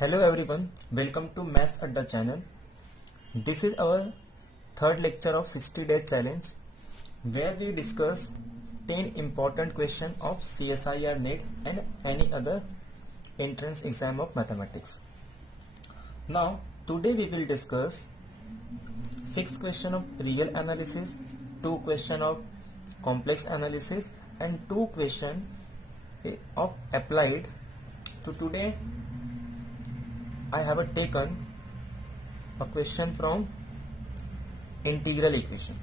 Hello everyone, welcome to Maths Adda channel. This is our third lecture of 60 days challenge where we discuss 10 important questions of CSIR NET and any other entrance exam of mathematics. Now today we will discuss 6 questions of real analysis, 2 questions of complex analysis and 2 questions of applied. So today I have taken a question from integral equation,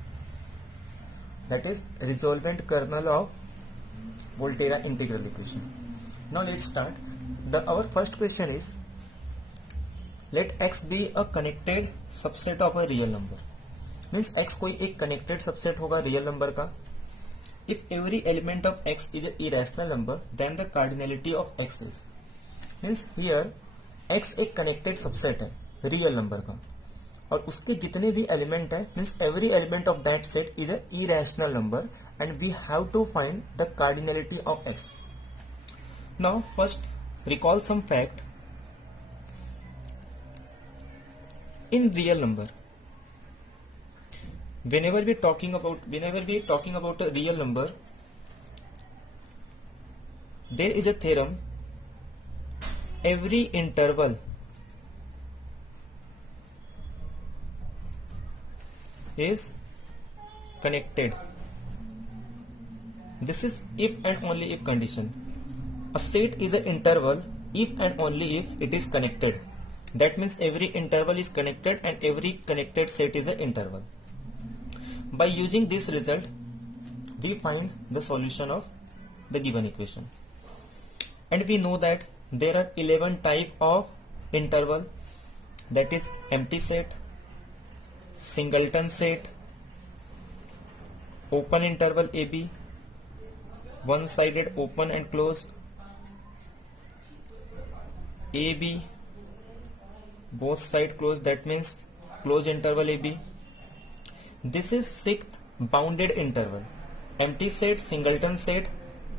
that is resolvent kernel of Volterra integral equation. Now let's start. Our first question is, let x be a connected subset of a real number. Means x कोई एक connected subset होगा real number का. If every element of x is an irrational number, then the cardinality of x is. Means here x एक connected subset है real number का और उसके जितने भी एलिमेंट है means every element of that set is a irrational number and we have to find the cardinality of x. Now first recall some fact. In real number whenever we talking about a real number, there is a theorem, every interval is connected. This is if and only if condition. A set is an interval if and only if it is connected. That means every interval is connected and every connected set is an interval. By using this result, we find the solution of the given equation. And we know that there are 11 type of interval, that is empty set, singleton set, open interval AB, one-sided open and closed, AB, both side closed, that means closed interval AB. This is sixth bounded interval, empty set, singleton set,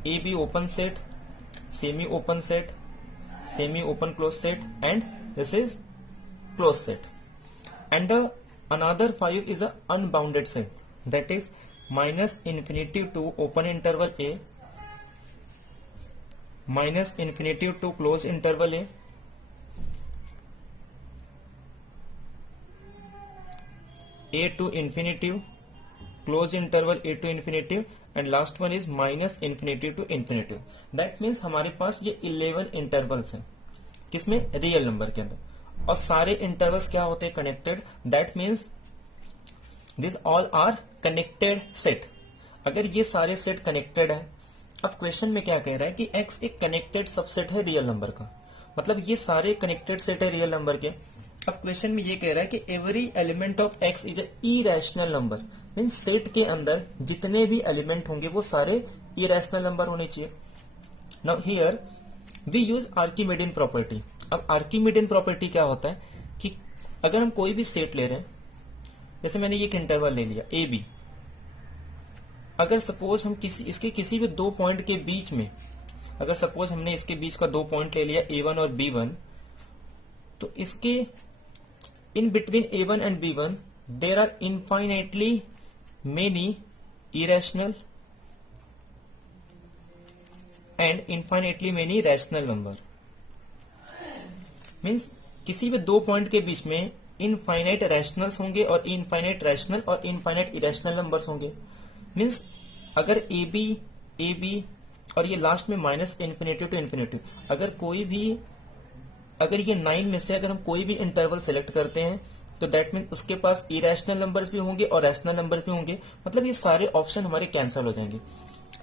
AB open set, semi-open set, semi-open closed set, and this is closed set. And the another 5 is a unbounded set, that is minus infinity to open interval A, minus infinity to closed interval A to infinity, closed interval A to infinity, and last one is minus infinity to infinity. That means हमारे पास ये 11 intervals हैं किसमें, real number के अंदर, और सारे intervals क्या होते हैं, connected. That means this all are connected set. अगर ये सारे सेट कनेक्टेड है, अब क्वेश्चन में क्या कह रहा है कि x एक कनेक्टेड सबसेट है रियल नंबर का, मतलब ये सारे कनेक्टेड सेट है रियल नंबर के. अब क्वेश्चन में ये कह रहा है कि every element of x is a irrational number. Mean set के अंदर जितने भी एलिमेंट होंगे वो सारे इरेशनल नंबर होने चाहिए. Now here we use Archimedean property. अब आर्किमिडियन प्रॉपर्टी क्या होता है कि अगर हम कोई भी सेट ले रहे हैं, जैसे मैंने ये एक इंटरवल ले लिया ए बी, अगर सपोज हम इसके किसी भी दो पॉइंट के बीच में, अगर सपोज हमने इसके बीच का दो पॉइंट ले लिया A1 और B1, तो इसके in between A1 and B1 there are infinitely many irrational and infinitely many rational number. Means किसी भी दो पॉइंट के बीच में इनफाइनाइट रैशनल्स होंगे और इनफाइनाइट रैशनल और इनफाइनाइट इरेशनल नंबर्स होंगे. मीन्स अगर ए बी और ये लास्ट में माइनस इन्फिनिटी टू इन्फिनिटी, अगर ये 9 में से अगर हम कोई भी इंटरवल सेलेक्ट करते हैं तो दैट मीन उसके पास इरेशनल नंबर्स भी होंगे और रैशनल नंबर्स भी होंगे. मतलब ये सारे ऑप्शन हमारे कैंसिल हो जाएंगे.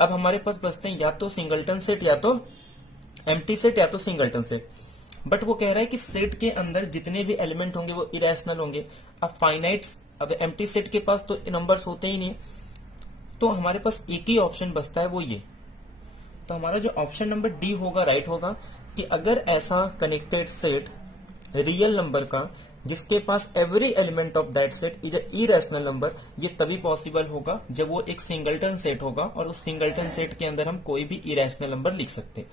अब हमारे पास बचते हैं या तो सिंगलटन सेट, या तो एम्प्टी सेट, या तो सिंगलटन सेट. बट वो कह रहा है कि सेट के अंदर जितने भी एलिमेंट होंगे वो इरेशनल होंगे. अब एम्प्टी सेट के पास तो नंबर्स होते ही नहीं, तो हमारे पास एक ही ऑप्शन बचता है, वो ये. तो हमारा जो ऑप्शन नंबर डी होगा राइट होगा कि अगर ऐसा कनेक्टेड सेट रियल नंबर का जिसके पास every element of that set is irrational number, ये तभी पॉसिबल होगा जब वो एक सिंगलटन सेट होगा और उस सिंगलटन सेट के अंदर हम कोई भी इरेशनल नंबर लिख सकते,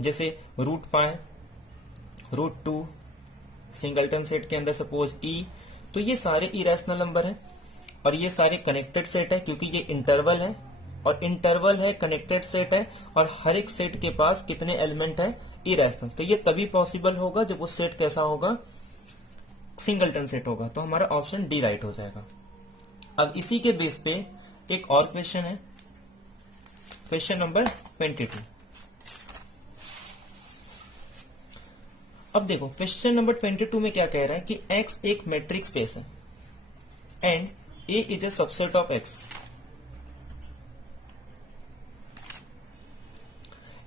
जैसे √5, √2, सिंगलटन सेट के अंदर सपोज e। तो ये सारे इरेशनल नंबर हैं और ये सारे कनेक्टेड सेट है क्योंकि ये इंटरवल है और इंटरवल है, कनेक्टेड सेट है और हर एक सेट के पास कितने एलिमेंट है, इरेशनल। तो ये तभी पॉसिबल होगा जब वो सेट कैसा होगा, सिंगलटन सेट होगा। तो हमारा ऑप्शन डी राइट हो जाएगा। अब इसी के बेस पे एक और क्वेश्चन है, क्वेश्चन नंबर 22। अब देखो क्वेश्चन नंबर 22 में क्या कह रहा है कि X एक मैट्रिक्स स्पेस है and A is a subset of X।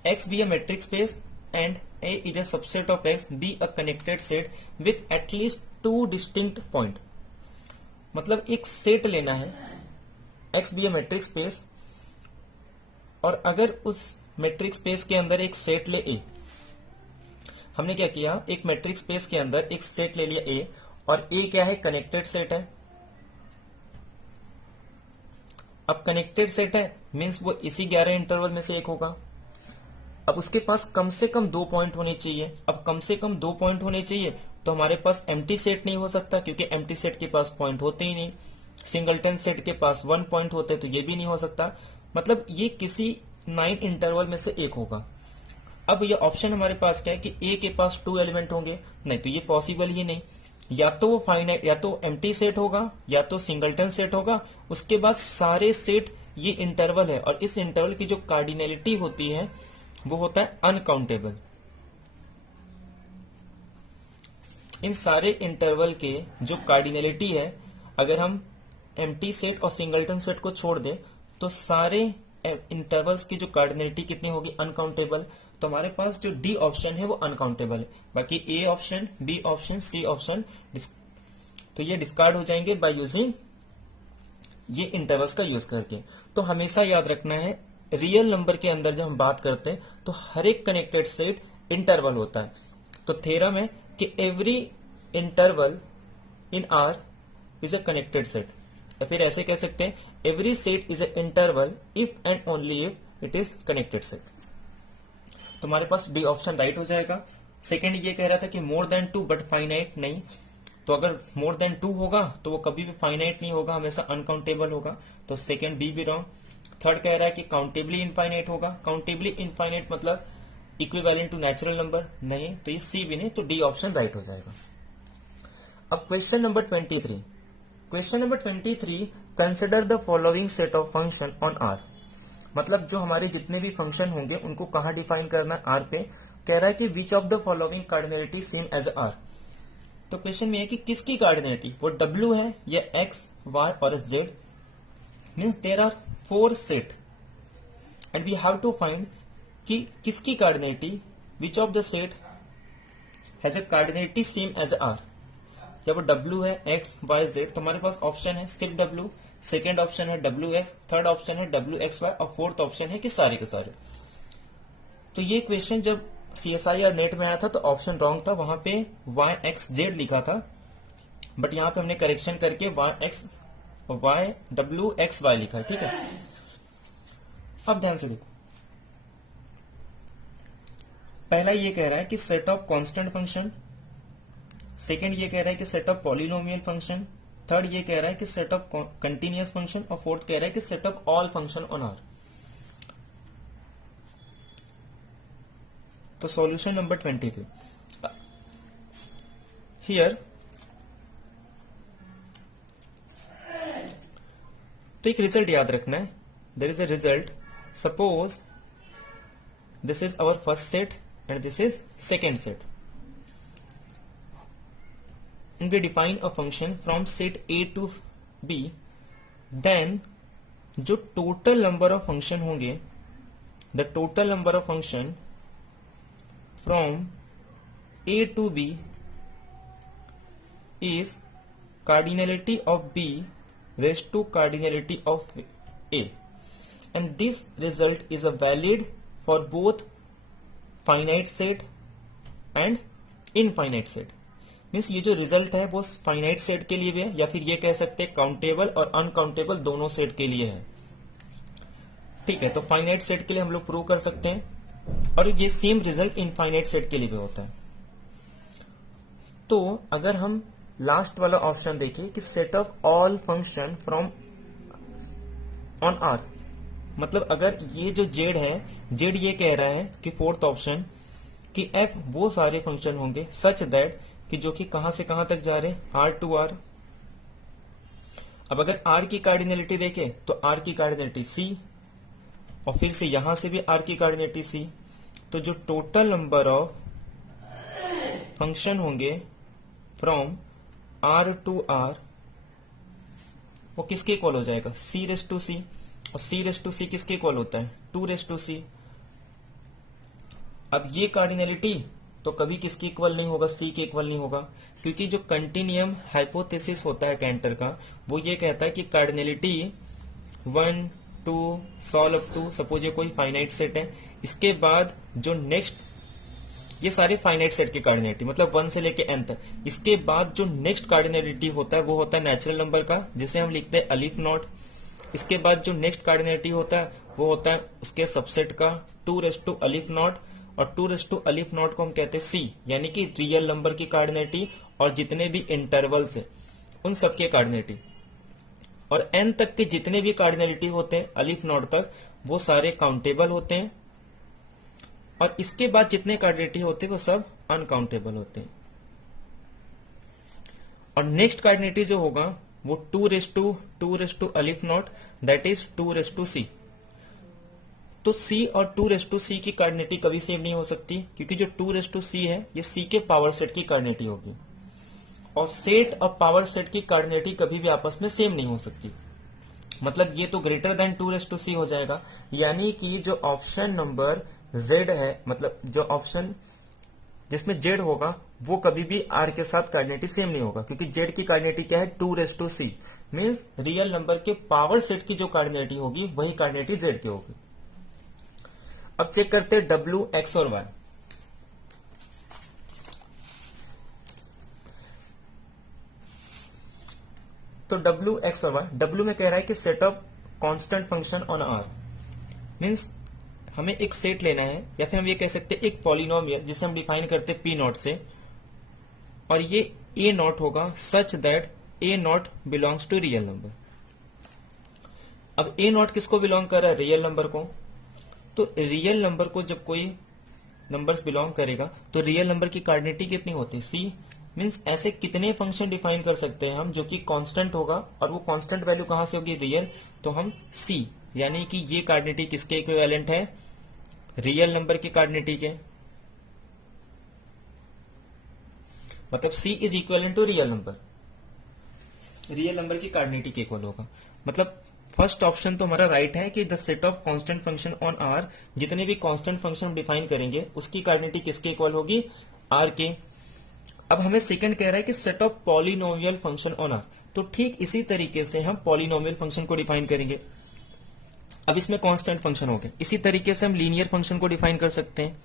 X be a matrix space and A is a subset of X, be a connected set with at least 2 distinct point। मतलब एक set लेना है, X be a matrix space, और अगर उस matrix space के अंदर एक सेट ले A। हमने क्या किया, एक मैट्रिक्स स्पेस के अंदर एक सेट ले लिया A और A क्या है, कनेक्टेड सेट है। अब कनेक्टेड सेट है मीन्स वो इसी 11 इंटरवल में से एक होगा। अब उसके पास कम से कम 2 पॉइंट होने चाहिए। अब कम से कम 2 पॉइंट होने चाहिए तो हमारे पास एम्प्टी सेट नहीं हो सकता क्योंकि एम्प्टी सेट के पास पॉइंट होते ही नहीं। सिंगलटन सेट के पास 1 पॉइंट होते तो ये भी नहीं हो सकता। मतलब ये किसी 9 इंटरवल में से एक होगा। अब ये ऑप्शन हमारे पास क्या है कि ए के पास 2 एलिमेंट होंगे, नहीं तो ये पॉसिबल ही नहीं। या तो वो फाइनाइट, या तो एम्प्टी सेट होगा या तो सिंगलटन सेट होगा। उसके बाद सारे सेट, ये इंटरवल है और इस इंटरवल की जो कार्डिनलिटी होती है वो होता है अनकाउंटेबल। इन सारे इंटरवल के जो कार्डिनलिटी है, अगर हम एम्प्टी सेट और सिंगलटन सेट को छोड़ दें तो सारे इंटरवल्स की जो कार्डिनलिटी कितनी होगी, अनकाउंटेबल। तो हमारे पास जो डी ऑप्शन है वो अनकाउंटेबल है। बाकी A option, B option, C option तो ये डिस्कार्ड हो जाएंगे बाय यूजिंग ये इंटरवल्स का यूज करके। तो हमेशा याद रखना है, रियल नंबर के अंदर जब हम बात करते हैं तो हर एक कनेक्टेड सेट इंटरवल होता है। तो थ्योरम है कि every interval in are is a connected set, या फिर ऐसे कह सकते हैं every set is a interval if and only if it is connected set. तो हमारे पास डी ऑप्शन राइट हो जाएगा। सेकेंड ये कह रहा था कि मोर देन 2 बट फाइनाइट नहीं। तो अगर मोर देन 2 होगा तो वो कभी भी फाइनाइट नहीं होगा, हमेशा अनकाउंटेबल होगा। तो सेकेंड बी भी रॉन्ग। थर्ड कह रहा है कि काउंटेबली इनफाइनाइट होगा। काउंटेबली इनफाइनाइट मतलब इक्विवेलेंट टू नेचुरल नंबर, नहीं। तो ये सी भी नहीं, तो डी ऑप्शन राइट हो जाएगा। अब question number 23। Question number 23, consider the following set of function on R. मतलब जो हमारे जितने भी फंक्शन होंगे उनको कहाँ डिफाइन करना है, आर पे। कह रहा है कि which of the following cardinality same as R. तो क्वेश्चन में है कि किसकी कार्डिनलिटी, वो डब्ल्यू है या एक्स, वाई और Z. Means there are 4 set and we have to find कि किसकी cardinality, which of the set has a cardinality same as R. जब वो डब्ल्यू है, एक्स, वाई, जेड, तो हमारे पास ऑप्शन है सिर्फ डब्ल्यू, सेकेंड ऑप्शन है डब्ल्यू एक्स, थर्ड ऑप्शन है डब्ल्यू एक्स वाई और फोर्थ ऑप्शन है कि सारे के सारे। तो ये क्वेश्चन जब CSI या नेट में आया था तो ऑप्शन रॉन्ग था, वहां पे वाई एक्स जेड लिखा था, बट यहां पे हमने करेक्शन करके Y X Y W X Y लिखा है। ठीक है, अब ध्यान से देखो। पहला ये कह रहा है कि set of constant function, second ये कह रहा है कि set of polynomial function, third ये कह रहा है कि सेट ऑफ कंटिन्यूअस फंक्शन और फोर्थ कह रहा है कि set of all function on are. तो सॉल्यूशन नंबर 23 हियर। तो एक रिजल्ट याद रखना है, there is a result. Suppose this is our first set and this is second set and we define a function from set A to B, then जो total number of function होंगे, the total number of function from A to B is cardinality of B raised to cardinality of A, and this result is a valid for both finite set and infinite set। Means ये जो result है वो finite set के लिए भी है, या फिर ये कह सकते हैं काउंटेबल और अनकाउंटेबल दोनों सेट के लिए है। ठीक है, तो फाइनाइट सेट के लिए हम लोग प्रूव कर सकते हैं और ये सेम रिजल्ट इनफाइनाइट सेट के लिए भी होता है। तो अगर हम लास्ट वाला ऑप्शन देखें कि set of all function from on R, मतलब अगर ये जो जेड है, जेड ये कह रहा है कि फोर्थ ऑप्शन कि एफ वो सारे फंक्शन होंगे सच दैट कि जो कि कहां से कहां तक जा रहे हैं, आर टू आर। अब अगर आर की कार्डिनलिटी देखें तो आर की कार्डिनलिटी सी, और फिर से यहां से भी आर की कार्डिनलिटी सी, तो जो टोटल नंबर ऑफ फंक्शन होंगे फ्रॉम आर टू आर वो किसके इक्वल हो जाएगा, सी रेस टू सी, और सी रेस टू सी किसके इक्वल होता है, टू रेस टू सी। अब ये कार्डिनलिटी तो कभी किसके इक्वल नहीं होगा, सी के इक्वल नहीं होगा, क्योंकि जो कंटिन्यूअम हाइपोथेसिस होता है कैंटर का वो ये कहता है कि cardinality 1 2 solve up to, suppose ये कोई फाइनाइट सेट है, इसके बाद जो नेक्स्ट, ये सारे फाइनाइट सेट की कार्डिनलिटी मतलब 1 से लेके n तक, इसके बाद जो नेक्स्ट कार्डिनलिटी होता है वो होता है नेचुरल नंबर का जिसे हम लिखते हैं अलिफ नॉट। इसके बाद जो नेक्स्ट कार्डिनलिटी होता है वो होता है उसके सबसेट का 2 रेस टू अलिफ नॉट, और 2 रेस टू अलिफ नॉट को हम कहते हैं सी, यानी कि रियल नंबर की कार्डिनलिटी और जितने भी इंटरवल्स है उन सबके कार्डिनलिटी, और n तक के जितने भी कार्डिनलिटी होते हैं अलिफ नॉट तक वो सारे काउंटेबल होते हैं, और इसके बाद जितने कार्डिनलिटी होते हैं वो सब अनकाउंटेबल होते हैं। और नेक्स्ट कार्डिनलिटी जो होगा वो 2 raise to aleph naught, that is 2 raise to C. तो सी और 2 रेस टू सी की कार्डिनलिटी कभी सेम नहीं हो सकती, क्योंकि जो 2 रेस टू सी है ये सी के पावर सेट की कार्डिनलिटी होगी, और सेट और पावर सेट की कार्डिनलिटी कभी भी आपस में सेम नहीं हो सकती। मतलब ये तो ग्रेटर देन 2 रेस टू सी हो जाएगा, यानी कि जो ऑप्शन नंबर Z है, मतलब जो ऑप्शन जिसमें Z होगा वो कभी भी R के साथ कार्डिनलिटी सेम नहीं होगा, क्योंकि Z की कार्डिनलिटी क्या है, 2 raise to c, means real number के पावर सेट की जो कार्डिनलिटी होगी वही कार्डिनलिटी Z की होगी। अब चेक करते हैं W, X और Y। तो W, X और Y, W में कह रहा है कि set of constant function on R, means हमें एक सेट लेना है, या फिर हम ये कह सकते हैं एक पॉलिनोमियल जिसे हम डिफाइन करते हैं पी नॉट से, और ये ए नॉट होगा such that A naught belongs to real number. अब ए नॉट किसको बिलोंग कर रहा है, रियल नंबर को। तो रियल नंबर को जब कोई नंबर्स बिलोंग करेगा तो रियल नंबर की कार्डिनलिटी कितनी होती है, सी। मीन्स ऐसे कितने फंक्शन डिफाइन कर सकते हैं हम जो कि कांस्टेंट होगा, और वो कांस्टेंट वैल्यू कहां से होगी, रियल, तो हम सी, यानी कि ये कार्डिनलिटी किसके इक्विवेलेंट है, रियल नंबर की कार्डिनलिटी के, मतलब C is equal to real number, real number की कार्डिनलिटी के इक्वल होगा। मतलब फर्स्ट ऑप्शन तो हमारा राइट है कि the set of constant function on R, जितने भी कांस्टेंट फंक्शन डिफाइन करेंगे उसकी कार्डिनलिटी किसके इक्वल होगी, R के। अब हमें सेकंड कह रहा है कि set of polynomial function on R, तो ठीक इसी तरीके से हम पॉलिनोमियल फंक्शन को डिफाइन करेंगे। अब इसमें कांस्टेंट फंक्शन हो गए, इसी तरीके से हम लीनियर फंक्शन को डिफाइन कर सकते हैं,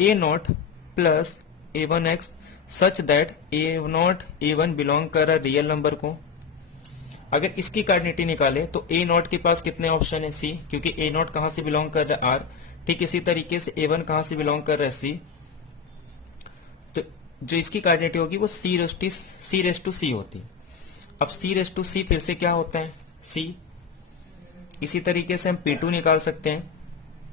A naught plus a1x such that a0 a1 belong कर रहा रियल नंबर को। अगर इसकी कार्डिनलिटी निकाले तो ए नॉट के पास कितने ऑप्शन है, सी, क्योंकि ए नॉट कहां से बिलोंग कर रहा है, आर। ठीक इसी तरीके से a1 कहां से बिलोंग कर रहा है, सी, तो जो इसकी कार्डिनलिटी होगी वो सी रेस टू सी होती। अब सी रेस टू सी फिर से क्या होता है, सी। इसी तरीके से हम P2 निकाल सकते हैं,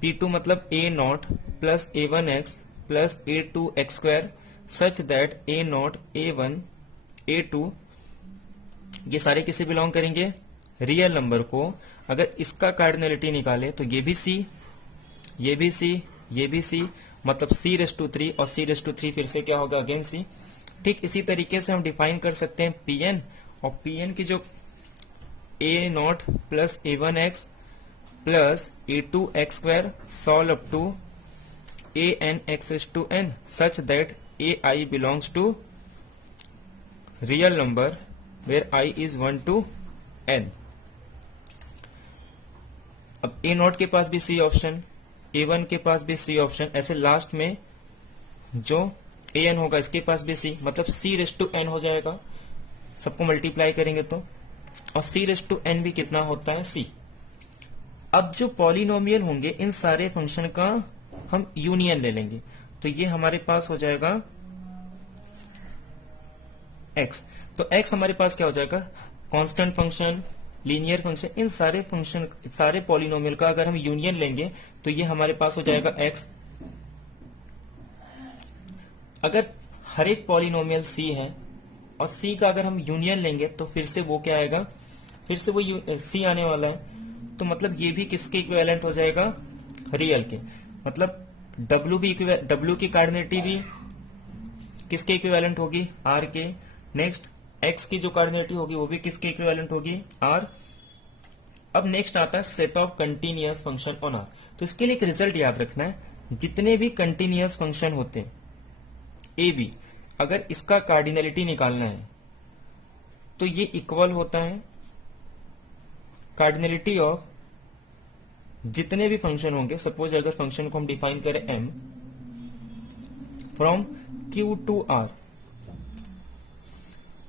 P2 मतलब A naught plus a1x plus a2x square such that A naught a1 a2 ये सारे किसे बिलोंग करेंगे, रियल नंबर को। अगर इसका कार्डिनलिटी निकाले तो ये भी सी, ये भी सी, ये भी सी, मतलब सी रेस टू 3 और सी रेस टू 3 फिर से क्या होगा, अगेन सी। ठीक इसी तरीके से हम डिफाइन कर सकते हैं Pn, और Pn की जो A naught plus a1x plus a2x square solve up to an(x)n such that ai belongs to real number where i is 1 to n। अब a नॉट के पास भी सी ऑप्शन, a1 के पास भी सी ऑप्शन, ऐसे लास्ट में जो an होगा इसके पास भी सी, मतलब c रेस टू n हो जाएगा, सबको मल्टीप्लाई करेंगे तो, और c रेस टू n भी कितना होता है, c। अब जो पॉलिनोमियल होंगे इन सारे फंक्शन का हम यूनियन ले लेंगे, तो ये हमारे पास हो जाएगा एक्स। तो एक्स हमारे पास क्या हो जाएगा, कांस्टेंट फंक्शन, लीनियर फंक्शन, इन सारे फंक्शन, सारे पॉलिनोमियल का अगर हम यूनियन लेंगे तो ये हमारे पास हो जाएगा एक्स। अगर हर एक पॉलिनोमियल सी है और सी का अगर हम यूनियन लेंगे तो फिर से वो क्या आएगा, फिर से वो सी आने वाला है। तो मतलब ये भी किसके इक्विवेलेंट हो जाएगा, रियल के। मतलब डब्ल्यू की कार्डिनेटी भी किसके इक्विवेलेंट होगी, आर के। नेक्स्ट एक्स की जो कार्डिनेटी होगी वो भी किसके इक्विवेलेंट होगी, आर। अब नेक्स्ट आता है set of continuous function on are. तो इसके लिए एक रिजल्ट याद रखना है, जितने भी कंटिन्यूअस फंक्शन होते हैं ए बी, अगर इसका कार्डिनलिटी निकालना है तो ये इक्वल होता है कार्डिनलिटी ऑफ जितने भी फंक्शन होंगे। सपोज अगर फंक्शन को हम डिफाइन करें m from q to r,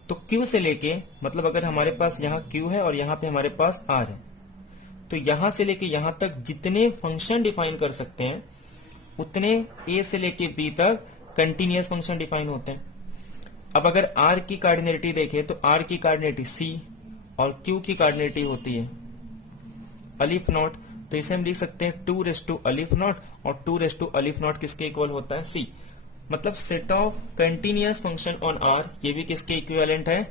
तो q से लेके, मतलब अगर हमारे पास यहां q है और यहां पे हमारे पास r है, तो यहां से लेके यहां तक जितने फंक्शन डिफाइन कर सकते हैं उतने a से लेके b तक कंटिन्यूअस फंक्शन डिफाइन होते हैं। अब अगर r की कार्डिनलिटी देखें तो r की कार्डिनलिटी c और q की कार्डिनलिटी होती है अलिफ नॉट। तो इसे हम लिख सकते हैं 2 रेस टू अलिफ नॉट, और 2 रेस टू अलिफ नॉट किसके इक्वल होता है, c। मतलब set of continuous function on r, ये भी किसके इक्विवेलेंट है,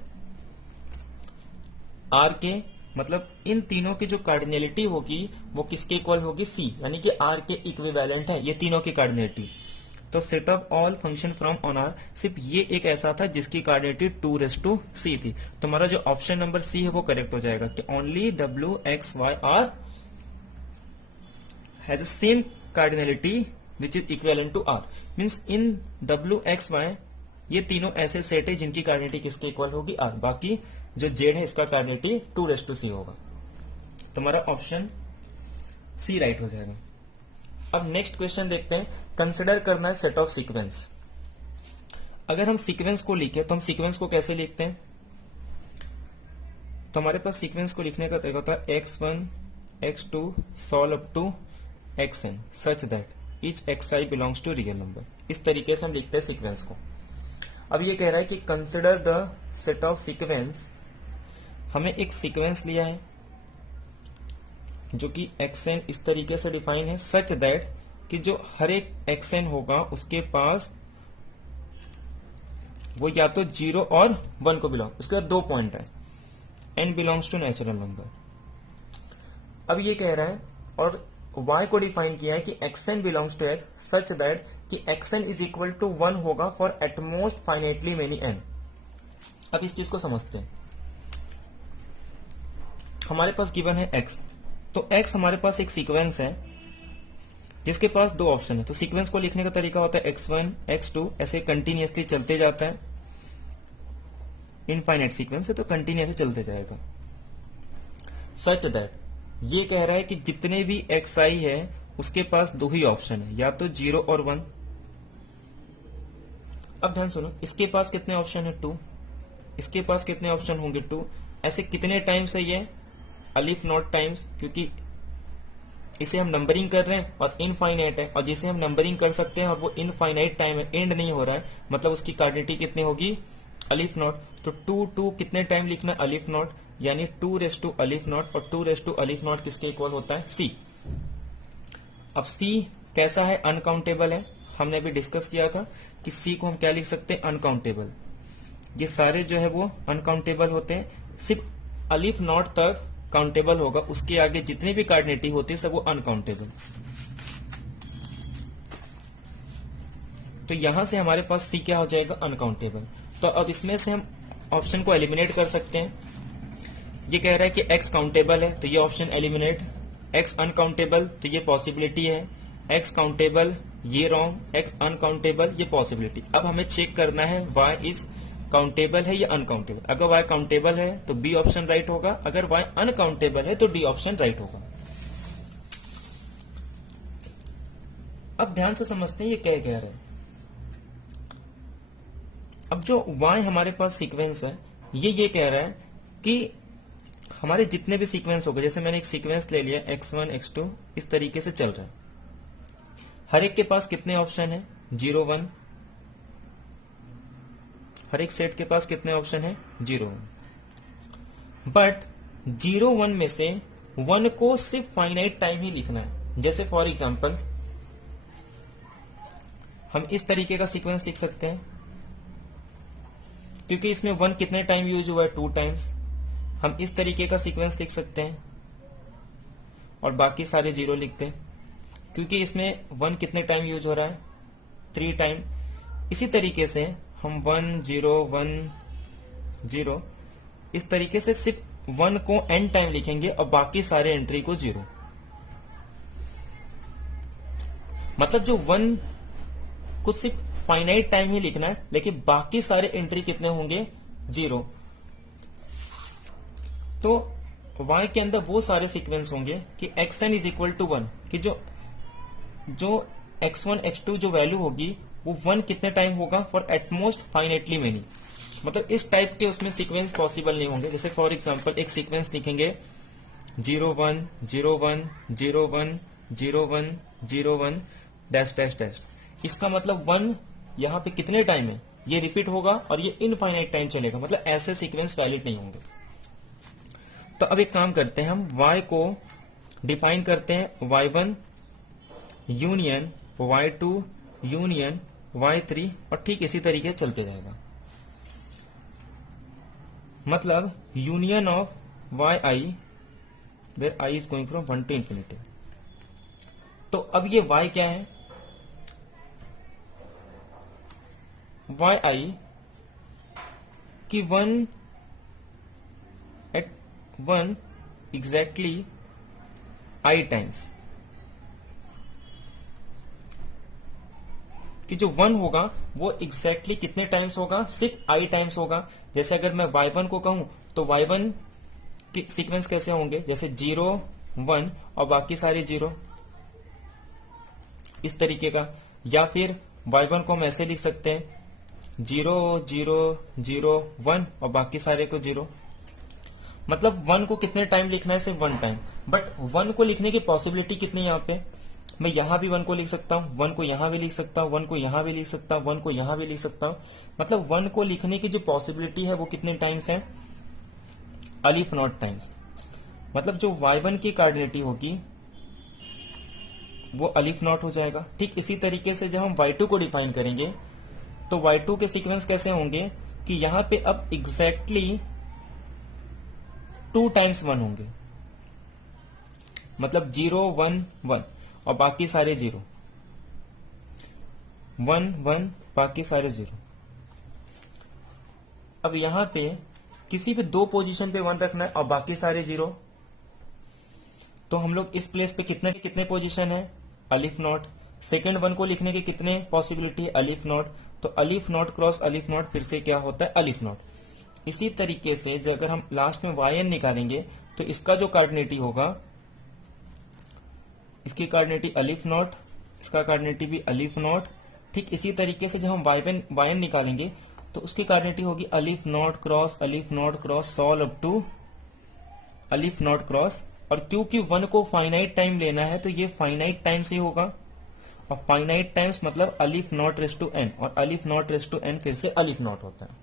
r के। मतलब इन तीनों की जो कार्डिनलिटी होगी वो किसके इक्वल होगी, c, यानी कि r के इक्विवेलेंट है ये तीनों की कार्डिनलिटी। तो set of all function from on r, सिर्फ ये एक ऐसा था जिसकी कार्डिनलिटी 2 रेस टू c थी। तो हमारा जो ऑप्शन नंबर c है वो करेक्ट हो जाएगा कि only w x y r has a same cardinality which is equivalent to r। Means in w x y ये तीनों ऐसे सेट है जिनकी कार्डिनलिटी किसके इक्वल होगी, r। बाकी जो z है इसका कार्डिनलिटी 2 रेस टू c होगा। तो हमारा ऑप्शन c राइट हो जाएगा। अब नेक्स्ट क्वेश्चन देखते हैं। कंसिडर करना है सेट ऑफ सीक्वेंस। अगर हम सीक्वेंस को लिखे तो हम सीक्वेंस को कैसे लिखते हैं, तो हमारे पास सीक्वेंस को लिखने का तरीका होता है x1 x2 solve up to xn such that each xi belongs to real number. इस तरीके से हम लिखते हैं सीक्वेंस को। अब ये कह रहा है कि consider the set of sequence. हमें एक सीक्वेंस लिया है जो कि xn इस तरीके से डिफाइन है सच दैट कि जो हर एक xn होगा उसके पास वो या तो 0 और 1 को बिलोंग, उसके बाद 2 पॉइंट है, n belongs to natural number. अब ये कह रहा है और y को डिफाइन किया है कि xn belongs to x such that कि xn इज इक्वल टू 1 होगा for at most finitely many n। अब इस चीज को समझते हैं। हमारे पास गिवन है x, तो x हमारे पास एक सीक्वेंस है जिसके पास 2 ऑप्शन है। तो सीक्वेंस को लिखने का तरीका होता है x1 x2 ऐसे कंटिन्यूअसली चलते जाता है, इनफाइनाइट सीक्वेंस है तो कंटिन्यूअसली चलते जाएगा। सच दैट ये कह रहा है कि जितने भी xi है उसके पास 2 ही ऑप्शन है, या तो 0 और 1। अब ध्यान सुनो, इसके पास कितने ऑप्शन है, 2। इसके पास कितने ऑप्शन होंगे, 2। ऐसे कितने टाइम्स है ये, अलिफ नॉट टाइम्स, क्योंकि इसे हम नंबरिंग कर रहे हैं और इनफाइनाइट है, और जिसे हम नंबरिंग कर सकते हैं और वो इनफाइनाइट टाइम है, एंड नहीं हो रहा है, मतलब उसकी कार्डिनलिटी कितनी होगी, अलिफ नॉट। तो 2 कितने टाइम लिखना है, अलिफ नॉट, यानी 2 रेस टू अलिफ नॉट, और 2 रेस टू अलिफ नॉट किसके इक्वल होता है, c। अब c कैसा है, अनकाउंटेबल है। हमने भी डिस्कस किया था कि c को हम क्या लिख सकते हैं, अनकाउंटेबल। ये सारे जो है वो अनकाउंटेबल होते हैं, सिर्फ अलिफ नॉट तक काउंटेबल होगा, उसके आगे जितनी भी कार्डिनलिटी होती है सब वो अनकाउंटेबल। तो यहां से हमारे पास c क्या हो जाएगा, अनकाउंटेबल। तो अब इसमें से हम ऑप्शन को एलिमिनेट कर सकते हैं। ये कह रहा है कि x काउंटेबल है तो ये ऑप्शन एलिमिनेट, x अनकाउंटेबल तो ये पॉसिबिलिटी है, x काउंटेबल ये रॉन्ग, x अनकाउंटेबल ये पॉसिबिलिटी। अब हमें चेक करना है y इज काउंटेबल है या अनकाउंटेबल। अगर y काउंटेबल है तो b ऑप्शन राइट होगा, अगर y अनकाउंटेबल है तो d ऑप्शन राइट होगा। अब ध्यान से समझते हैं ये क्या कह रहे हैं। अब जो y हमारे पास सीक्वेंस है ये कह रहा है कि हमारे जितने भी सीक्वेंस हो गए, जैसे मैंने एक सीक्वेंस ले लिया x1 x2 इस तरीके से चल रहा है, हर एक के पास कितने ऑप्शन है, 0 1। हर एक सेट के पास कितने ऑप्शन है? 0। बट 0 1 में से 1 को सिर्फ फाइनाइट टाइम ही लिखना है। जैसे फॉर एग्जांपल हम इस तरीके का सीक्वेंस लिख सकते हैं, क्योंकि इसमें 1 कितने टाइम यूज हुआ है? 2 टाइम्स। हम इस तरीके का सीक्वेंस लिख सकते हैं और बाकी सारे 0 लिखते हैं, क्योंकि इसमें 1 कितने टाइम यूज हो रहा है? 3 टाइम। इसी तरीके से हम 1 0 1 0 इस तरीके से सिर्फ 1 को n टाइम लिखेंगे और बाकी सारे एंट्री को 0। मतलब जो 1 को सिर्फ फाइनाइट टाइम ही लिखना है, लेकिन बाकी सारे एंट्री कितने होंगे? 0। तो y के अंदर वो सारे सीक्वेंस होंगे कि xn इज इक्वल टू 1, कि जो x1 x2 जो वैल्यू होगी वो 1 कितने टाइम होगा? For at most finitely many. मतलब इस टाइप के उसमें सीक्वेंस पॉसिबल नहीं होंगे। जैसे फॉर एग्जांपल एक सीक्वेंस लिखेंगे 0 1 0 1 0 1 0 1 0 1 डैश डैश डैश। इसका मतलब 1 यहाँ पे कितने टाइम है? ये रिपीट होगा और ये इनफाइनाइट टाइम चलेगा। मतलब ऐसे सीक्वेंस वैलिड नहीं होंगे। तो अब एक काम करते हैं, हम y को डिफाइन करते हैं y1 union y2 union y3 और ठीक इसी तरीके से चलते जाएगा। मतलब union of yi where i is going from 1 to infinity. तो अब ये y क्या है? yi की 1 at 1 exactly i टाइम्स, कि जो 1 होगा वो एग्जैक्टली कितने टाइम्स होगा? सिर्फ i टाइम्स होगा। जैसे अगर मैं y1 को कहूं तो y1 के सीक्वेंस कैसे होंगे? जैसे 0 1 और बाकी सारे 0, इस तरीके का। या फिर y1 को हम ऐसे लिख सकते हैं 0 0 0 1 और बाकी सारे को 0। मतलब 1 को कितने टाइम लिखना है? सिर्फ 1 टाइम। बट 1 को लिखने की पॉसिबिलिटी कितनी है यहाँ पे? मैं यहां भी 1 को लिख सकता हूं, 1 को यहां भी लिख सकता हूं, 1 को यहां भी लिख सकता हूं, 1 को यहां भी लिख सकता हूं। मतलब 1 को लिखने की जो पॉसिबिलिटी है वो कितने टाइम्स है? अलिफ नॉट टाइम्स। मतलब जो y1 की कार्डिनेटी होगी वो अलिफ नॉट हो जाएगा। ठीक इसी तरीके से जब हम y2 को डिफाइन करेंगे तो y2 के सीक्वेंस कैसे होंगे कि यहां पे अब एग्जैक्टली 2 टाइम्स 1 होंगे। मतलब 0 1 1 और बाकी सारे 0, 1 1 बाकी सारे 0। अब यहां पे किसी भी 2 पोजीशन पे 1 रखना है और बाकी सारे 0। तो हम लोग इस प्लेस पे कितने कितने पोजीशन है? अलिफ नॉट। सेकंड 1 को लिखने के कितने पॉसिबिलिटी? अलिफ नॉट। तो अलिफ नॉट क्रॉस अलिफ नॉट फिर से क्या होता है? अलिफ नॉट। इसी तरीके से जब अगर हम लास्ट में yn निकालेंगे तो इसका जो कार्डिनेटी होगा, इसकी कार्डिनेटी अलिफ नॉट, इसका कार्डिनेटी भी अलिफ नॉट। ठीक इसी तरीके से जब हम yn निकालेंगे तो उसकी कार्डिनेटी होगी aleph naught cross solve up to aleph naught cross. और क्योंकि 1 को फाइनाइट टाइम लेना है तो ये फाइनाइट टाइम से होगा, और फाइनाइट टाइम्स मतलब अलिफ नॉट रेस टू n, और अलिफ नॉट रेस टू n फिर से अलिफ नॉट होता है।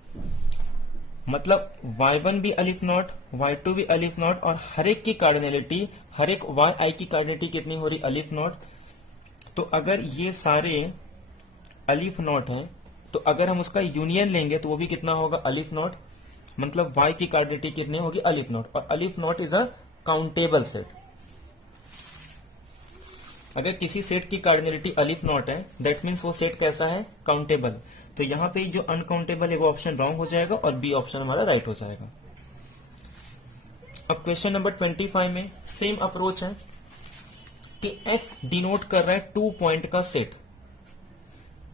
मतलब y1 भी अलिफ नॉट, y2 भी अलिफ नॉट, और हर एक की कार्डिनलिटी, हर एक yi की कार्डिनलिटी कितनी हो रही? अलिफ नॉट। तो अगर ये सारे अलिफ नॉट है तो अगर हम उसका यूनियन लेंगे तो वो भी कितना होगा? अलिफ नॉट। मतलब y की कार्डिनलिटी कितनी होगी? Aleph not. और अलिफ not is a countable set. अगर किसी सेट की कार्डिनलिटी अलिफ नॉट है दैट मीन्स वो सेट कैसा है? काउंटेबल। तो यहां पे जो अनकाउंटेबल है वो ऑप्शन रॉन्ग हो जाएगा और बी ऑप्शन हमारा राइट हो जाएगा। अब क्वेश्चन नंबर 25 में सेम अप्रोच है कि x डिनोट कर रहा है 2 पॉइंट का सेट।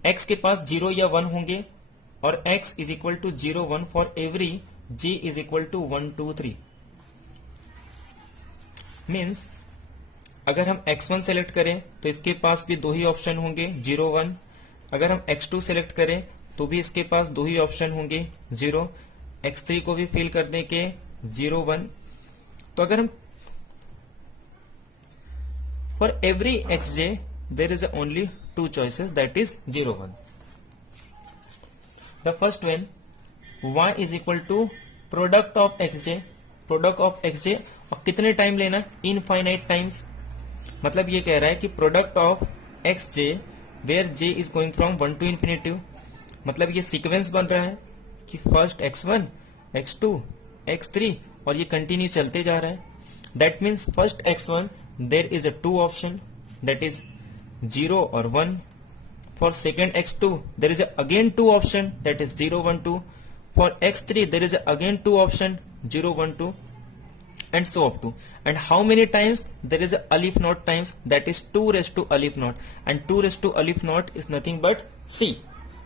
x के पास 0 या 1 होंगे और x is equal to 0 1 for every g is equal to 1 2 3। Means अगर हम x1 सेलेक्ट करें तो इसके पास भी 2 ही ऑप्शन होंगे 0 1। अगर हम x2 सेलेक्ट करें तो भी इसके पास 2 ही ऑप्शन होंगे 0। x3 को भी फिल कर दें के 0 1। तो अगर हम for every xj there is only 2 choices that is 0 1। The first one y is equal to product of x J, और कितने टाइम लेना है, इनफाइनाइट टाइम्स। मतलब ये कह रहा है कि product of x j where j is going from 1 to infinity, मतलब ये सीक्वेंस बन रहा है कि फर्स्ट x1, x2, x3 और ये कंटिन्यू चलते जा रहा है। That means first x1 there is a 2 option that is 0 और 1. For second x2 there is again 2 option that is 0, 1, 2. For x3 there is again 2 option 0, 1, 2 and so up to. And how many times there is a alif naught times, that is 2 raised to alif naught, and 2 raised to alif naught is nothing but c.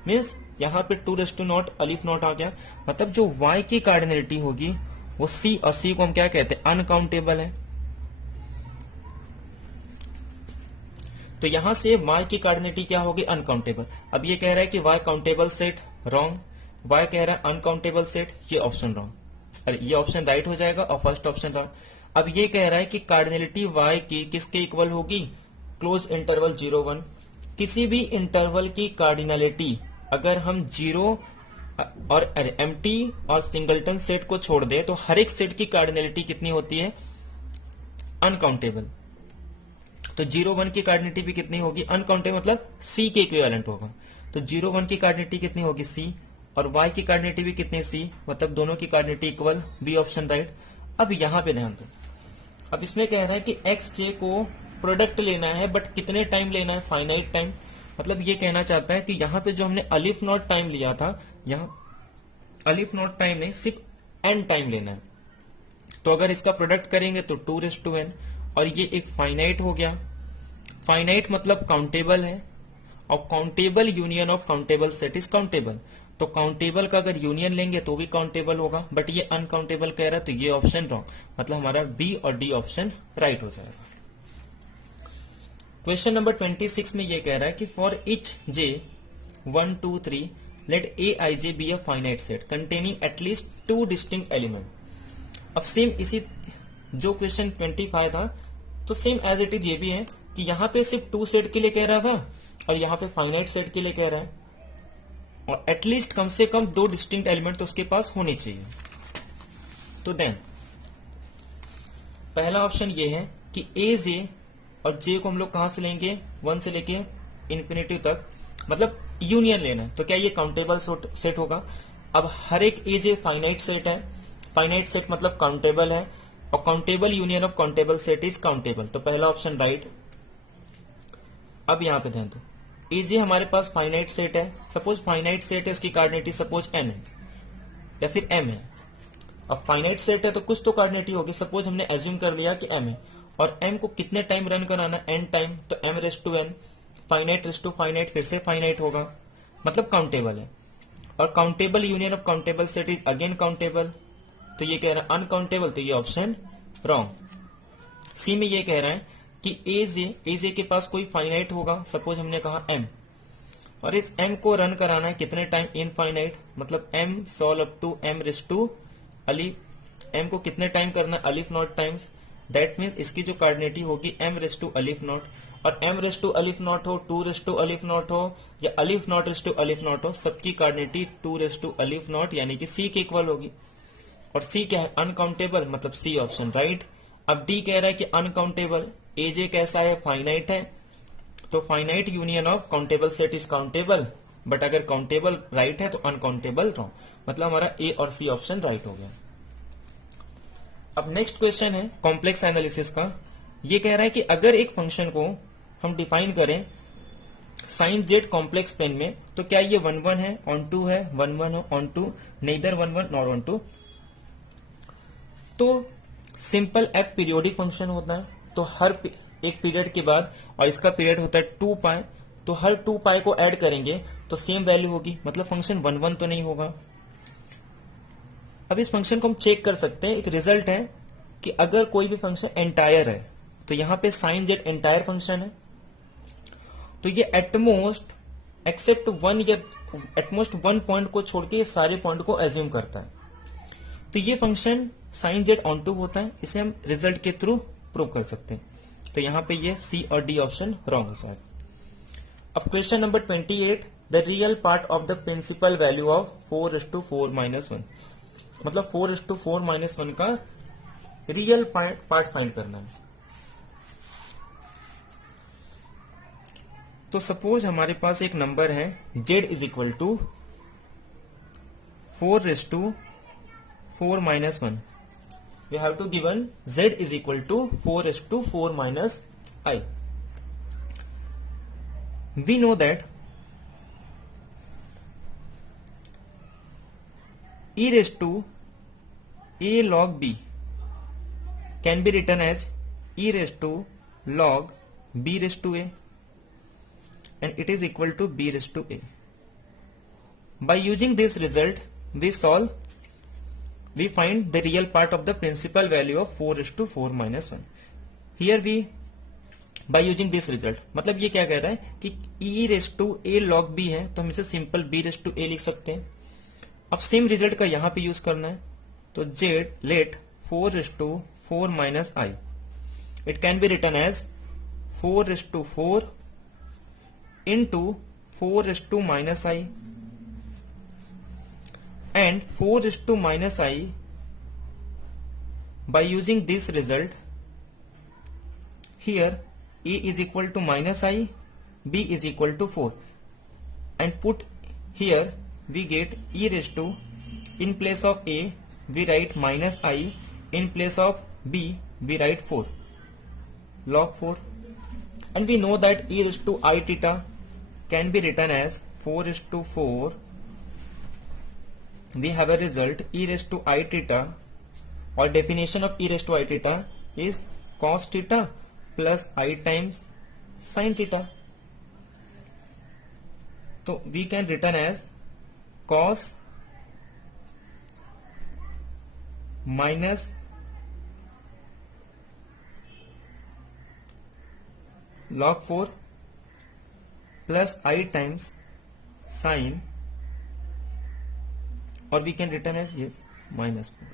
Means यहाँ पे 2 raised to naught alif naught आ गया, मतलब जो y की cardinality होगी वो c, और c को हम क्या कहते हैं, अनकाउंटेबल है। तो यहां से y की कार्डिनलिटी क्या होगी, अनकाउंटेबल। अब ये कह रहा है कि y countable set, wrong. y कह रहा है अनकाउंटेबल सेट, ये ऑप्शन रॉन्ग, अरे ये ऑप्शन राइट हो जाएगा और फर्स्ट ऑप्शन रॉन्ग। अब ये कह रहा है कि कार्डिनलिटी y की किसके इक्वल होगी, क्लोज इंटरवल 0, 1। किसी भी इंटरवल की कार्डिनलिटी अगर हम 0 और एम्प्टी और सिंगलटन सेट को छोड़ दे तो हर एक सेट की कार्डिनलिटी कितनी होती है, अनकाउंटेबल। तो 0, 1 की कार्डिनलिटी भी कितनी होगी, अनकाउंटेबल, मतलब c के इक्विवेलेंट होगा। तो 0, 1 की कार्डिनलिटी कितनी होगी, c, और y की कार्डिनलिटी भी कितनी, c, मतलब दोनों की cardinality equal, b option right. अब यहां पे ध्यान दो, अब इसमें कह रहा है कि एक्स जे को प्रोडक्ट लेना है, बट कितने टाइम लेना है, फाइनाइट टाइम। मतलब ये कहना चाहता है कि यहाँ पे जो हमने अलिफ नॉट टाइम लिया था, यहाँ अलिफ नॉट टाइम नहीं, सिर्फ n टाइम लेना है। तो अगर इसका प्रोडक्ट करेंगे तो 2n, और ये एक फाइनाइट हो गया। फाइनाइट मतलब काउंटेबल है, और countable union of countable set is countable. तो काउंटेबल का अगर यूनियन लेंगे तो भी काउंटेबल होगा, बट ये अनकाउंटेबल कह रहा है, तो ये ऑप्शन रॉन्ग, मतलब हमारा बी और डी ऑप्शन राइट हो जाएगा। क्वेश्चन नंबर 26 में ये कह रहा है कि for each j 1, 2, 3 let a i j be a finite set containing at least 2 distinct element. अब सेम इसी जो क्वेश्चन 25 था, तो सेम एज इट इज ये भी है कि यहाँ पे सिर्फ 2 सेट के लिए कह रहा था और यहाँ पे फाइनाइट सेट के लिए कह रहा है, और एटलीस्ट कम से कम 2 डिस्टिंक्ट एलिमेंट तो उसके पास होने चाहिए। तो देन पहला ऑप्शन ये है कि ए जे और जे को हम लोग कहां से लेंगे, 1 से लेके इन्फिनिटी तक, मतलब यूनियन लेना है। तो क्या ये काउंटेबल सेट होगा। अब हर एक ए जे फाइनाइट सेट है, फाइनाइट सेट मतलब काउंटेबल है, और countable union of countable set is countable, तो पहला ऑप्शन राइट। अब यहां पे ध्यान दो, ए जे हमारे पास फाइनाइट सेट है, सपोज फाइनाइट सेट है, उसकी कार्डिनलिटी सपोज n है या फिर m है। अब फाइनाइट सेट है तो कुछ तो कार्डिनलिटी होगी, सपोज हमने एज्यूम कर लिया कि m है, और m को कितने टाइम रन कराना, n टाइम, तो m raise to n, finite raise to finite, फिर से फाइनाइट होगा, मतलब काउंटेबल है। और countable union of countable set is again countable, तो ये कह रहा है अनकाउंटेबल, तो ये ऑप्शन रॉन्ग। सी में ये कह रहा है कि ए जे के पास कोई फाइनाइट होगा, सपोज हमने कहा m, और इस m को रन कराना है कितने टाइम, इनफाइनाइट, मतलब m solve up to m raise to aleph, m को कितने टाइम करना है, अलिफ नॉट टाइम्स। दैट मीन्स इसकी जो कार्डिनलिटी होगी m raise to aleph not, और m raise to aleph not हो, 2 रेस टू अलिफ नॉट हो, या अलिफ not race to aleph not हो, सबकी cardinality 2 raise to aleph not यानी कि c के इक्वल होगी। और c क्या है, अनकाउंटेबल, मतलब c ऑप्शन राइट। अब d कह रहा है कि अनकाउंटेबल, ए जे कैसा है, फाइनाइट है, तो finite union of countable set is countable, but अगर काउंटेबल राइट है तो अनकाउंटेबल रॉन्ग, मतलब हमारा ए और सी ऑप्शन राइट हो गया। अब नेक्स्ट क्वेश्चन है कॉम्प्लेक्स एनालिसिस का। ये कह रहा है कि अगर एक फंक्शन को हम डिफाइन करें साइन जेड कॉम्प्लेक्स पेन में, तो क्या ये 1, 1 है, ऑन 2 है, 1, 1 ऑन 2, नेदर 1, 1 नॉर ऑन 2। तो सिंपल एफ पीरियोडिक फंक्शन होता है, तो हर एक पीरियड के बाद, और इसका पीरियड होता है 2 पाई, तो हर 2 पाई को ऐड करेंगे तो सेम वैल्यू होगी, मतलब फंक्शन 1, 1 तो नहीं होगा। अब इस फंक्शन को हम चेक कर सकते हैं, एक रिजल्ट है कि अगर कोई भी फंक्शन एंटायर है, तो यहां पे साइन जेड एंटायर फंक्शन है, तो ये एटमोस्ट एक्सेप्ट 1 या एटमोस्ट 1 पॉइंट को छोड़ के सारे पॉइंट को एज्यूम करता है, तो ये function sine z onto होता है। इसे हम रिजल्ट के थ्रू प्रूव कर सकते हैं, तो यहां पे ये सी और डी ऑप्शन रॉन्ग हो जाएगा। अब question number 28 the real part of the principal value of 4:4 - 1। मतलब 4:4 - 1 का रियल पार्ट फाइंड करना है। तो सपोज हमारे पास एक नंबर है z is equal to 4:4 - 1। We have to given z is equal to 4:4 - I। We know that e raised to a log b can be written as e raised to log b raised to a, and it is equal to b raised to a. By using this result, we find the real part of the principal value of 4:4 - 1. Here we, by using this result, मतलब ये क्या कह रहा है कि e raised to a log b है, तो हम इसे simple b raised to a लिख सकते हैं। अब सेम रिजल्ट का यहां पे यूज करना है, तो z let 4:4 - I, it can be written as 4:4 into 4:- I, and 4:- I, by using this result, here a is equal to -I, b is equal to 4, and put here we get e raised to, in place of a we write -I, in place of b we write 4, log 4, and we know that e raised to I theta can be written as 4:4. We have a result e raised to I theta, or definition of e raised to I theta is cos theta plus I times sin theta. So we can written as cos minus log 4 plus I times sin, or we can written as yes -4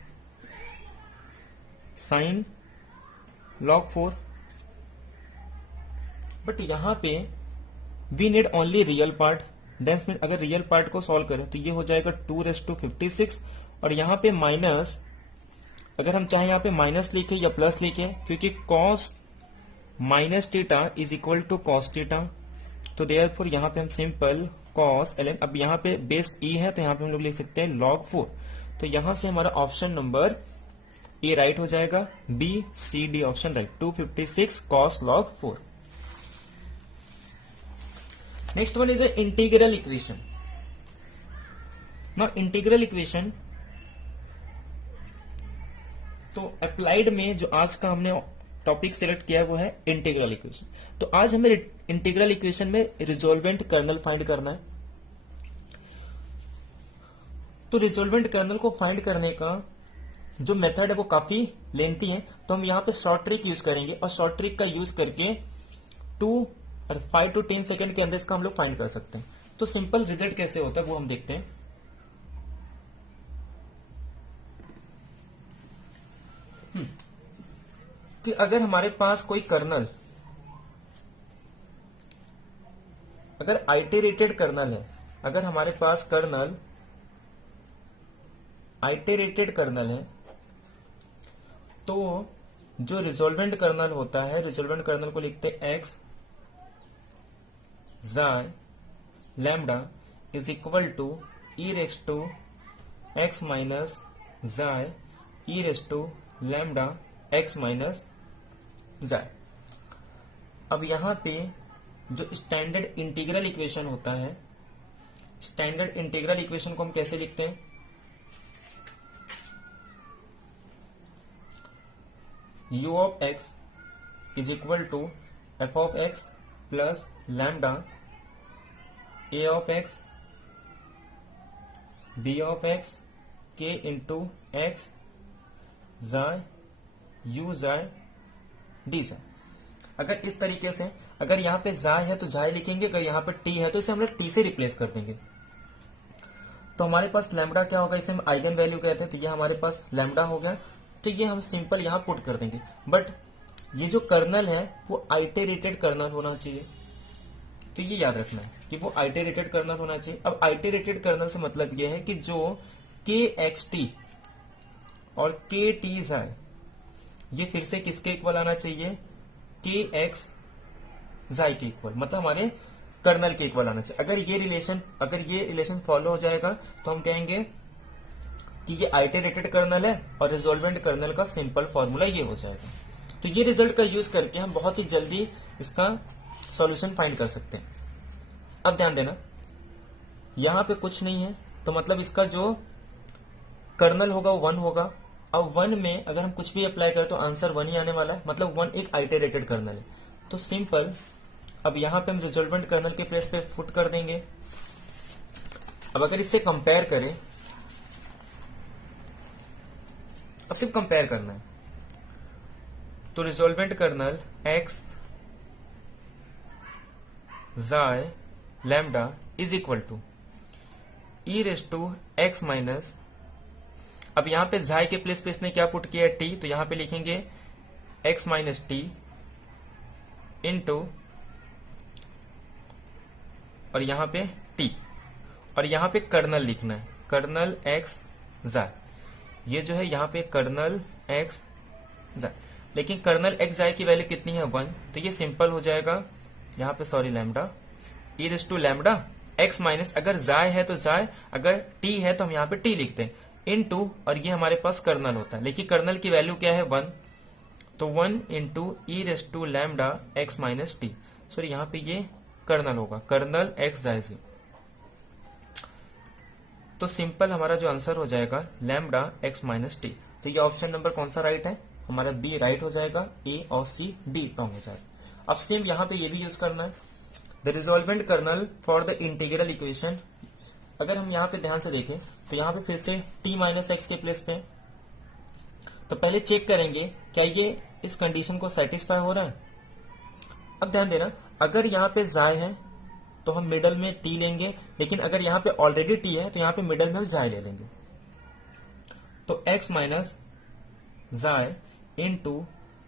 sin log 4। But यहां पे we need only real part. That's mean अगर real part को solve करें तो ये हो जाएगा 2:56, और यहां पे माइनस, अगर हम चाहें यहां पे माइनस लिखे या प्लस लिखे, क्योंकि cos - theta is equal to cos theta, तो देयरफॉर यहां पे हम सिंपल cos ln, अब यहां पे बेस e है तो यहां पे हम लोग लिख सकते हैं log 4। तो यहां से हमारा ऑप्शन नंबर ए राइट हो जाएगा, b c d option right, 256 cos log 4। Next one is a integral equation. Now integral equation, तो अप्लाइड में जो आज का हमने टॉपिक सिलेक्ट किया वो है इंटीग्रल इक्वेशन। तो आज हमें इंटीग्रल इक्वेशन में रिजोल्वेंट कर्नल फाइंड करना है। तो रिजोल्वेंट कर्नल को फाइंड करने का जो मेथड है वो काफी लेंथी है, तो हम यहाँ पे शॉर्ट ट्रिक यूज करेंगे, और शॉर्ट ट्रिक का यूज करके 5 to 10 सेकेंड के अंदर इसका हम लोग फाइंड कर सकते हैं। तो सिंपल रिजल्ट कैसे होता है वो हम देखते हैं। कि अगर हमारे पास कोई कर्नल, अगर आइटरेटेड कर्नल है, अगर हमारे पास कर्नल आइटरेटेड कर्नल है, तो जो रिजोल्वेंट कर्नल होता है, रिजोल्वेंट कर्नल को लिखते हैं X xi lambda is equal to E raise to x minus xi E raise to lambda x minus xi. अब यहां पे जो स्टैंडर्ड इंटीग्रल इक्वेशन होता है, स्टैंडर्ड इंटीग्रल इक्वेशन को हम कैसे लिखते हैं, u of x is equal to f of x plus lambda a of x b of x k into x xi u xi d xi। अगर इस तरीके से, अगर यहाँ पे xi है तो xi लिखेंगे, अगर यहाँ पे t है तो इसे हम लोग t से रिप्लेस कर देंगे। तो हमारे पास लैम्बडा क्या होगा, इसे हम आइगन वैल्यू कहते हैं, तो ये हमारे पास लैम्बडा हो गया। तो ये हम सिंपल यहाँ पुट कर देंगे। बट ये जो कर्नल है वो आइटरेटेड कर्नल होना चाहिए, तो ये याद रखना है कि वो आइटरेटेड कर्नल होना चाहिए। अब आइटरेटेड कर्नल से मतलब ये है कि जो के एक्स टी और के टी जाए ये फिर से किसके इक्वल आना चाहिए, के एक्स जाई के इक्वल, मतलब हमारे कर्नल के इक्वल आना चाहिए। अगर ये रिलेशन फॉलो हो जाएगा तो हम कहेंगे कि ये आइटरेटेड कर्नल है और रिजोल्वेंट कर्नल का सिंपल फॉर्मूला ये हो जाएगा। तो ये रिजल्ट का यूज करके हम बहुत ही जल्दी इसका सॉल्यूशन फाइंड कर सकते हैं। अब ध्यान देना, यहां पे कुछ नहीं है तो मतलब इसका जो कर्नल होगा वो 1 होगा। अब 1 में अगर हम कुछ भी अप्लाई करें तो आंसर 1 ही आने वाला है, मतलब 1 एक आइटरेटेड कर्नल है। तो सिंपल, अब यहां पे हम रिजल्वेंट कर्नल के प्लेस पे पुट कर देंगे। अब अगर इससे कंपेयर करें, अब सिर्फ कंपेयर करना है, तो resolvent kernel x xi lambda is equal to E raise to x minus, अब यहां पे जाय के प्लेस पे इसने क्या पुट किया है, टी, तो यहां पे लिखेंगे एक्स माइनस टी इंटू, और यहां पे टी, और यहां पे कर्नल लिखना है, कर्नल एक्स जाय, ये जो है यहां पे कर्नल एक्स जाय, लेकिन कर्नल एक्स जाय की वैल्यू कितनी है 1, तो ये सिंपल हो जाएगा यहां पे, sorry lambda, e raise to lambda x minus, अगर जाय है तो जाय, अगर टी है तो हम यहां पे टी लिखते हैं, इनटू, और ये हमारे पास कर्नल होता है, लेकिन कर्नल की वैल्यू क्या है 1, तो 1 into e raise to lambda x minus t, sorry यहां पे ये कर्नल होगा, कर्नल एक्स जाय से। तो सिंपल हमारा जो आंसर हो जाएगा लैम्डा एक्स माइनस टी। तो ये ऑप्शन नंबर कौन सा राइट है, हमारा बी राइट हो जाएगा, ए और सी डी रॉन्ग हो जाएगा। अब सेम यहां पे ये भी यूज करना है, the resolvent kernel for the integral equation. अगर हम यहां पे ध्यान से देखें तो यहां पे फिर से t माइनस एक्स के प्लेस पे, तो पहले चेक करेंगे क्या ये इस कंडीशन को सेटिस्फाई हो रहा है। अब ध्यान देना, अगर यहां पे जाय है तो हम मिडल में t लेंगे, लेकिन अगर यहां पे ऑलरेडी t है तो यहां पे मिडल में हम जाय ले लेंगे, तो x माइनस जाय इंटू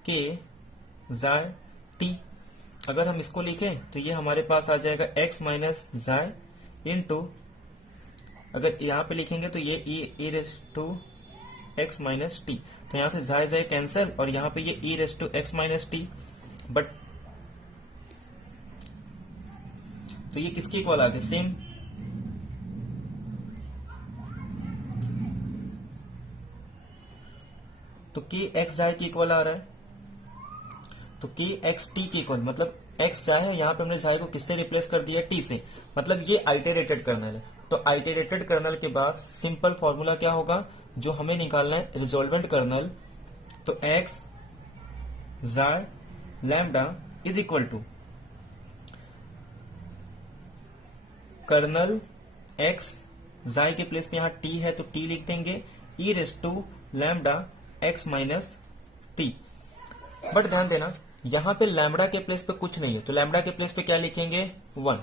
के जाय t, अगर हम इसको लिखें तो ये हमारे पास आ जाएगा x माइनस जाय इंटू, अगर यहां पे लिखेंगे तो ये E raise to x minus T, तो यहां से जाय जाय कैंसिल, और यहां पे ये E raise to x minus T, but तो ये किसके इक्वल आ गया, सेम, तो के एक्स जाय के इक्वल आ रहा है, तो के एक्स टी के इक्वल, मतलब एक्स जाय है, यहां पे हमने जाय को किससे रिप्लेस कर दिया, टी से, मतलब ये आइटरेटेड कर्नल है। तो आइटरेटेड कर्नल के बाद सिंपल फॉर्मूला क्या होगा जो हमें निकालना है, रिजोल्वेंट कर्नल, तो x xi lambda is equal to kernel x xi के प्लेस पे यहां टी है तो टी लिख देंगे, E raise to lambda x minus T. But ध्यान देना, यहां पे लैम्डा के प्लेस पे कुछ नहीं है, तो लैम्डा के प्लेस पे क्या लिखेंगे 1,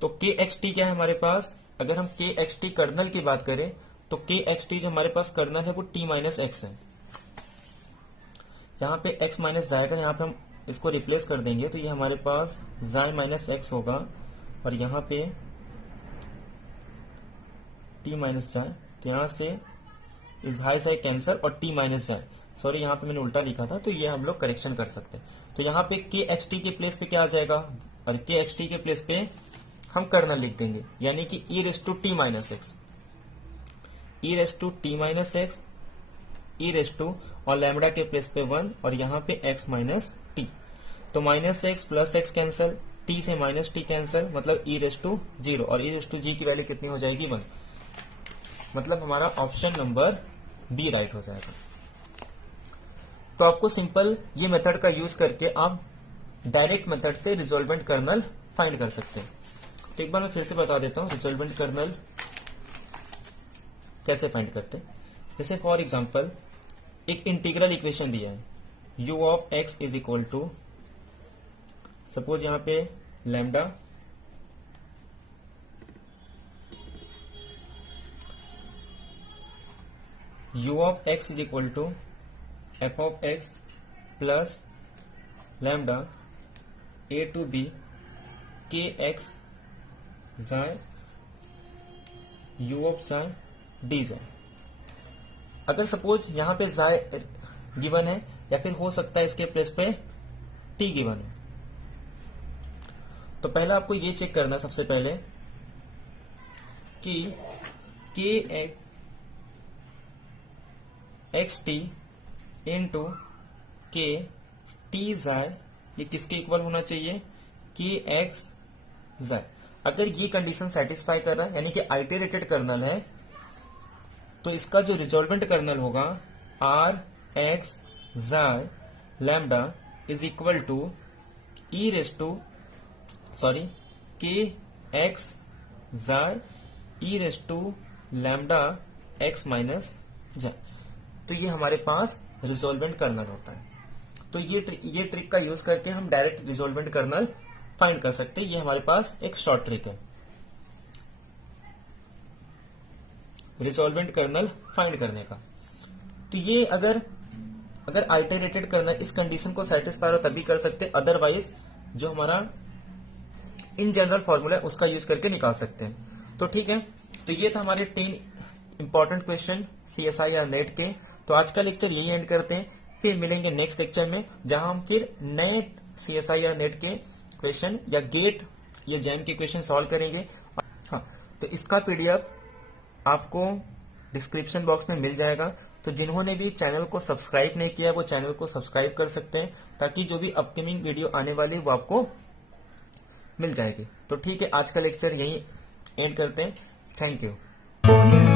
तो के एक्स टी क्या है हमारे पास, अगर हम के एक्स टी कर्नल की बात करें तो के एक्स टी जो हमारे पास कर्नल है वो टी माइनस एक्स है, यहाँ पे x माइनस जाएगा, यहाँ पे हम इसको रिप्लेस कर देंगे तो ये हमारे पास जाय माइनस एक्स होगा, और यहाँ पे t माइनस जाय, तो यहाँ से इस हाई जाय कैंसर और t माइनस जाय, सॉरी यहाँ पे मैंने उल्टा लिखा था, तो ये हम लोग करेक्शन कर सकते हैं। तो यहाँ पे के एक्स टी के प्लेस पे क्या आ जाएगा, और के एक्स टी के प्लेस पे हम कर्नल लिख देंगे, यानी कि E raise to T minus X, E raise to T minus X, E raise to, और लैम्डा के प्लेस पे 1, और यहाँ पे x माइनस टी, तो minus X plus X cancel, t से माइनस टी कैंसल, मतलब ई रेस टू 0, और ई रेस टू जी की वैल्यू कितनी हो जाएगी 1, मतलब हमारा ऑप्शन नंबर बी राइट हो जाएगा। तो आपको सिंपल ये मेथड का यूज करके आप डायरेक्ट मेथड से रिजोल्वेंट कर्नल फाइंड कर सकते हैं। तो एक बार मैं फिर से बता देता हूं रिजोल्वेंट कर्नल कैसे फाइंड करते हैं। जैसे फॉर एग्जांपल एक इंटीग्रल इक्वेशन दिया है, u of x is equal to, suppose यहां पे lambda u of x is equal to f of x plus lambda a to b के x xi u of xi d xi. अगर suppose यहां पे ज़ाय given है या फिर हो सकता है इसके प्लेस पे टी गिवन है, तो पहला आपको ये चेक करना है सबसे पहले कि के एक्स टी इंटू के टी ज़ाय ये किसके इक्वल होना चाहिए, के एक्स ज़ाय। अगर ये कंडीशन सेटिस्फाई कर रहा है यानी कि आइटरेटेड कर्नल है, तो इसका जो रिजोल्वेंट कर्नल होगा R X xi lambda is equal to E raise to के x xi E raise to lambda x minus xi. तो ये हमारे पास रिजोल्वेंट कर्नल होता है। तो ये ट्रिक का यूज करके हम डायरेक्ट रिजोल्वेंट कर्नल फाइंड कर सकते हैं। ये हमारे पास एक शॉर्ट ट्रिक है रिजोल्वेंट कर्नल फाइंड करने का। तो ये अगर आइटरेटेड कर्नल इस कंडीशन को सेटिस्फाई हो तभी कर सकते, अदरवाइज जो हमारा इन जनरल फॉर्मूला है उसका यूज करके निकाल सकते हैं। तो ठीक है, तो ये था हमारे 10 इंपॉर्टेंट क्वेश्चन सीएसआई या नेट के। तो आज का लेक्चर यही एंड करते हैं, फिर मिलेंगे नेक्स्ट लेक्चर में जहां हम फिर नए सीएसआई या नेट के क्वेश्चन या गेट या जैम के क्वेश्चन सॉल्व करेंगे। हाँ, तो इसका पीडीएफ आपको डिस्क्रिप्शन बॉक्स में मिल जाएगा। तो जिन्होंने भी चैनल को सब्सक्राइब नहीं किया वो चैनल को सब्सक्राइब कर सकते हैं, ताकि जो भी अपकमिंग वीडियो आने वाली है वो आपको मिल जाएगी। तो ठीक है, आज का लेक्चर यही एंड करते हैं। Thank you.